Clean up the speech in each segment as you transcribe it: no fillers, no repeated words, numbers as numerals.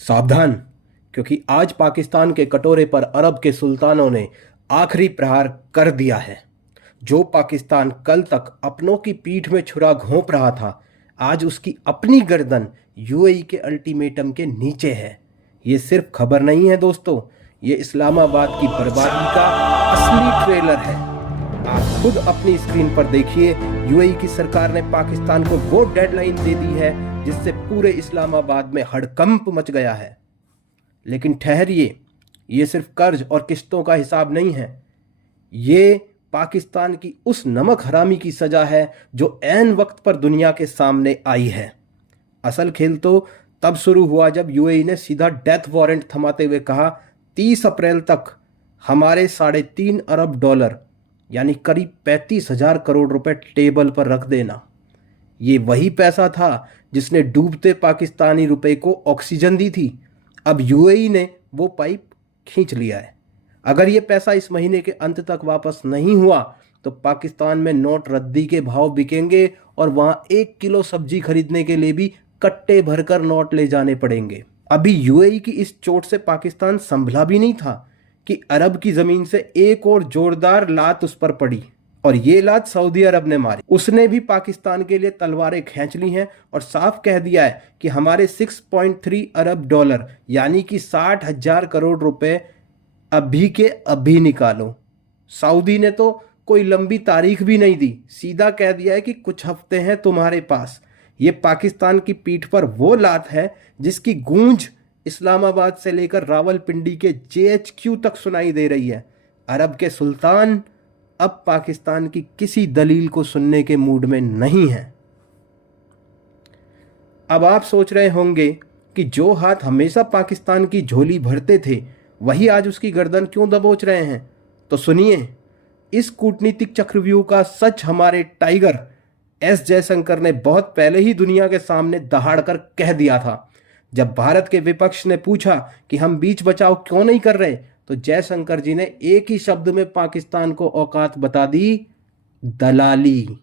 सावधान, क्योंकि आज पाकिस्तान के कटोरे पर अरब के सुल्तानों ने आखिरी प्रहार कर दिया है। जो पाकिस्तान कल तक अपनों की पीठ में छुरा घोंप रहा था, आज उसकी अपनी गर्दन यूएई के अल्टीमेटम के नीचे है। ये सिर्फ खबर नहीं है दोस्तों, ये इस्लामाबाद की बर्बादी का असली ट्रेलर है। आप खुद अपनी स्क्रीन पर देखिए, यूएई की सरकार ने पाकिस्तान को वो डेडलाइन दे दी है जिससे पूरे इस्लामाबाद में हड़कंप मच गया है। लेकिन ठहरिए, ये सिर्फ कर्ज और किस्तों का हिसाब नहीं है, ये पाकिस्तान की उस नमक हरामी की सजा है जो ऐन वक्त पर दुनिया के सामने आई है। असल खेल तो तब शुरू हुआ जब यूएई ने सीधा डेथ वारंट थमाते हुए कहा 30 अप्रैल तक हमारे $3.5 अरब यानी करीब 35,000 करोड़ रुपए टेबल पर रख देना। ये वही पैसा था जिसने डूबते पाकिस्तानी रुपए को ऑक्सीजन दी थी। अब यूएई ने वो पाइप खींच लिया है। अगर ये पैसा इस महीने के अंत तक वापस नहीं हुआ तो पाकिस्तान में नोट रद्दी के भाव बिकेंगे और वहां 1 किलो सब्जी खरीदने के लिए भी कट्टे भरकर नोट ले जाने पड़ेंगे। अभी यूएई की इस चोट से पाकिस्तान संभला भी नहीं था कि अरब की जमीन से एक और जोरदार लात उस पर पड़ी, और ये लात सऊदी अरब ने मारी। उसने भी पाकिस्तान के लिए तलवारें खींच ली हैं और साफ कह दिया है कि हमारे $6.3 अरब यानी कि 60,000 करोड़ रुपए अभी के अभी निकालो। सऊदी ने तो कोई लंबी तारीख भी नहीं दी, सीधा कह दिया है कि कुछ हफ्ते हैं तुम्हारे पास। ये पाकिस्तान की पीठ पर वो लात है जिसकी गूंज इस्लामाबाद से लेकर रावलपिंडी के जेएचक्यू तक सुनाई दे रही है। अरब के सुल्तान अब पाकिस्तान की किसी दलील को सुनने के मूड में नहीं है। अब आप सोच रहे होंगे कि जो हाथ हमेशा पाकिस्तान की झोली भरते थे वही आज उसकी गर्दन क्यों दबोच रहे हैं। तो सुनिए, इस कूटनीतिक चक्रव्यूह का सच हमारे टाइगर एस जयशंकर ने बहुत पहले ही दुनिया के सामने दहाड़ कर कह दिया था। जब भारत के विपक्ष ने पूछा कि हम बीच बचाव क्यों नहीं कर रहे, तो जयशंकर जी ने एक ही शब्द में पाकिस्तान को औकात बता दी, दलाली।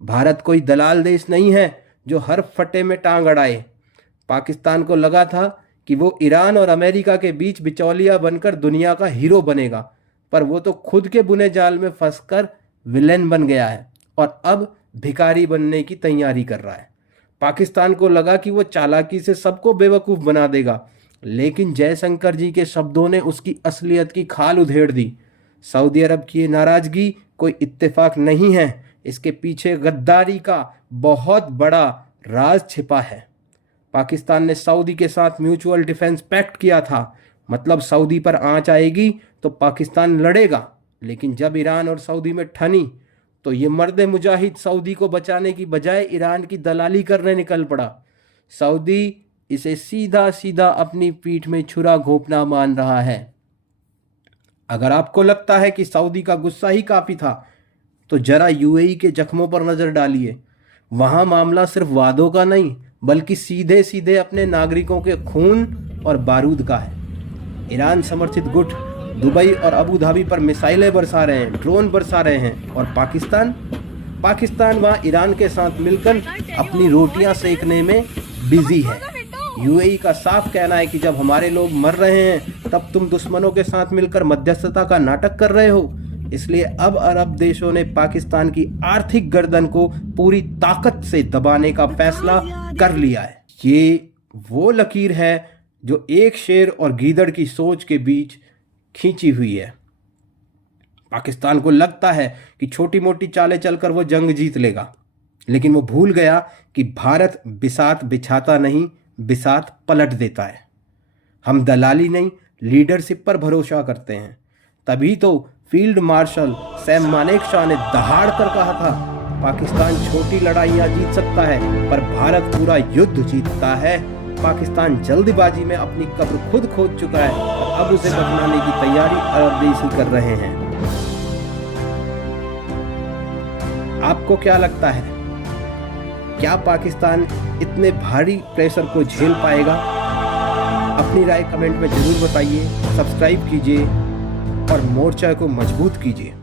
भारत कोई दलाल देश नहीं है जो हर फटे में टांग अड़ाए। पाकिस्तान को लगा था कि वो ईरान और अमेरिका के बीच बिचौलिया बनकर दुनिया का हीरो बनेगा, पर वो तो खुद के बुने जाल में फंसकर विलेन बन गया है और अब भिखारी बनने की तैयारी कर रहा है। पाकिस्तान को लगा कि वो चालाकी से सबको बेवकूफ़ बना देगा, लेकिन जयशंकर जी के शब्दों ने उसकी असलियत की खाल उधेड़ दी। सऊदी अरब की ये नाराज़गी कोई इत्तेफाक नहीं है, इसके पीछे गद्दारी का बहुत बड़ा राज छिपा है। पाकिस्तान ने सऊदी के साथ म्यूचुअल डिफेंस पैक्ट किया था, मतलब सऊदी पर आंच आएगी तो पाकिस्तान लड़ेगा, लेकिन जब ईरान और सऊदी में ठनी तो ये मर्द मुजाहिद सऊदी को बचाने की बजाय ईरान की दलाली करने निकल पड़ा। सऊदी इसे सीधा सीधा अपनी पीठ में छुरा घोंपना मान रहा है। अगर आपको लगता है कि सऊदी का गुस्सा ही काफ़ी था, तो जरा यूएई के जख्मों पर नज़र डालिए। वहाँ मामला सिर्फ वादों का नहीं, बल्कि सीधे सीधे अपने नागरिकों के खून और बारूद का है। ईरान समर्थित गुट दुबई और अबू धाबी पर मिसाइलें बरसा रहे हैं, ड्रोन बरसा रहे हैं, और पाकिस्तान वहाँ ईरान के साथ मिलकर अपनी रोटियां सेकने में बिजी है। यूएई का साफ कहना है कि जब हमारे लोग मर रहे हैं तब तुम दुश्मनों के साथ मिलकर मध्यस्थता का नाटक कर रहे हो। इसलिए अब अरब देशों ने पाकिस्तान की आर्थिक गर्दन को पूरी ताकत से दबाने का फैसला कर लिया है। ये वो लकीर है जो एक शेर और गीदड़ की सोच के बीच खींची हुई है। पाकिस्तान को लगता है कि छोटी मोटी चालें चलकर वो जंग जीत लेगा, लेकिन वो भूल गया कि भारत बिसात बिछाता नहीं, बिसात पलट देता है। हम दलाली नहीं, लीडरशिप पर भरोसा करते हैं। तभी तो फील्ड मार्शल सैम मानेकशॉ ने दहाड़ कर कहा था, पाकिस्तान छोटी लड़ाइयाँ जीत सकता है पर भारत पूरा युद्ध जीतता है। पाकिस्तान जल्दबाजी में अपनी कब्र खुद खोद चुका है और अब उसे दफनाने की तैयारी अरब देश ही कर रहे हैं। आपको क्या लगता है, क्या पाकिस्तान इतने भारी प्रेशर को झेल पाएगा? अपनी राय कमेंट में जरूर बताइए, सब्सक्राइब कीजिए और मोर्चा को मजबूत कीजिए।